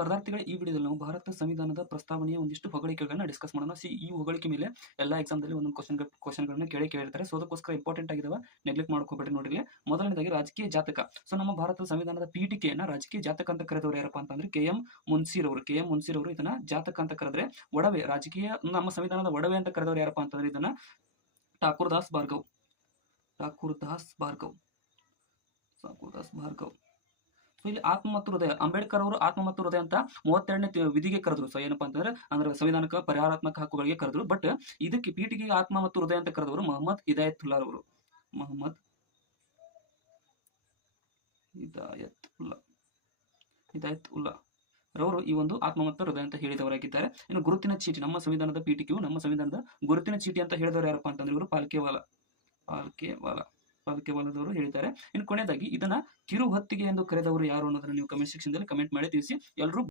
ಸ್ಪರ್ಧಾರ್ಥಿಗಳ ಈ ವಿಡಿಯೋದಲ್ಲಿ ನಾವು ಭಾರತ ಸಂವಿಧಾನದ ಪ್ರಸ್ತಾವನೆಯ ಒಂದಿಷ್ಟು ಹೊಗಳಿಕೆಗಳನ್ನ ಡಿಸ್ಕಸ್ ಮಾಡೋಣ. ಈ ಹೊಗಳಿಕೆ ಮೇಲೆ ಎಲ್ಲ ಎಕ್ಸಾಮ್ದಲ್ಲಿ ಒಂದೊಂದು ಕ್ವಶನ್ಗಳನ್ನ ಕೇಳಿರ್ತಾರೆ. ಸೊ ಅದಕ್ಕೋಸ್ಕರ ಇಂಪಾರ್ಟೆಂಟ್ ಆಗಿದಾವ, ನೆಗ್ಲೆಕ್ಟ್ ಮಾಡ್ಕೋಬೇಡಿ ನೋಡ್ರಿ. ಮೊದಲನೇದಾಗಿ ರಾಜಕೀಯ ಜಾತಕ. ಸೊ ನಮ್ಮ ಭಾರತದ ಸಂವಿಧಾನದ ಪೀಠಿಕೆಯನ್ನ ರಾಜಕೀಯ ಜಾತಕ ಅಂತ ಕರೆದವರು ಯಾರಪ್ಪ ಅಂತಂದ್ರೆ ಕೆ.ಎಂ. ಮುನ್ಸಿರವರು ಇದನ್ನ ಜಾತಕ ಅಂತ ಕರೆದ್ರೆ, ಒಡವೆ ರಾಜಕೀಯ ನಮ್ಮ ಸಂವಿಧಾನದ ಒಡವೆ ಅಂತ ಕರೆದವರು ಯಾರಪ್ಪ ಅಂತಂದ್ರೆ ಇದನ್ನ ಠಾಕೂರ್ ದಾಸ್ ಭಾರ್ಗವ್. ಸೊ ಇಲ್ಲಿ ಆತ್ಮ ಮತ್ತು ಹೃದಯ, ಅಂಬೇಡ್ಕರ್ ಅವರು ಆತ್ಮ ಮತ್ತು ಹೃದಯ ಅಂತ 32ನೇ ವಿಧಿಗೆ ಕರೆದ್ರು. ಸೊ ಏನಪ್ಪಾ ಅಂತಂದ್ರೆ ಅಂದ್ರೆ ಸಂವಿಧಾನಕ ಪರಿಹಾರಾತ್ಮಕ ಹಕ್ಕುಗಳಿಗೆ ಕರೆದ್ರು. ಬಟ್ ಇದಕ್ಕೆ ಪೀಠಿಕೆಗೆ ಆತ್ಮ ಮತ್ತು ಹೃದಯ ಅಂತ ಕರೆದವರು ಮೊಹಮ್ಮದ್ ಹಿದಾಯತುಲ್ಲಾ ರವರು ಈ ಒಂದು ಆತ್ಮ ಮತ್ತು ಹೃದಯ ಅಂತ ಹೇಳಿದವರಾಗಿದ್ದಾರೆ. ಇನ್ನು ಗುರುತಿನ ಚೀಟಿ, ನಮ್ಮ ಸಂವಿಧಾನದ ಪೀಠಿಕೆಯು ನಮ್ಮ ಸಂವಿಧಾನದ ಗುರುತಿನ ಚೀಟಿ ಅಂತ ಹೇಳಿದವರು ಯಾರಪ್ಪ ಅಂತಂದ್ರೆ ಇವರು ಪಾಲ್ಕೆವಾಲದವರು ಹೇಳಿದ್ದಾರೆ. ಇನ್ನು ಕೊನೆಯದಾಗಿ ಇದನ್ನ ಕಿರು ಹೊತ್ತಿಗೆ ಎಂದು ಕರೆದವರು ಯಾರು ಅನ್ನೋದನ್ನ ನೀವು ಕಮೆಂಟ್ ಸೆಕ್ಷನ್ ದಲ್ಲಿ ಕಮೆಂಟ್ ಮಾಡಿ ತಿಳಿಸಿ. ಎಲ್ಲರೂ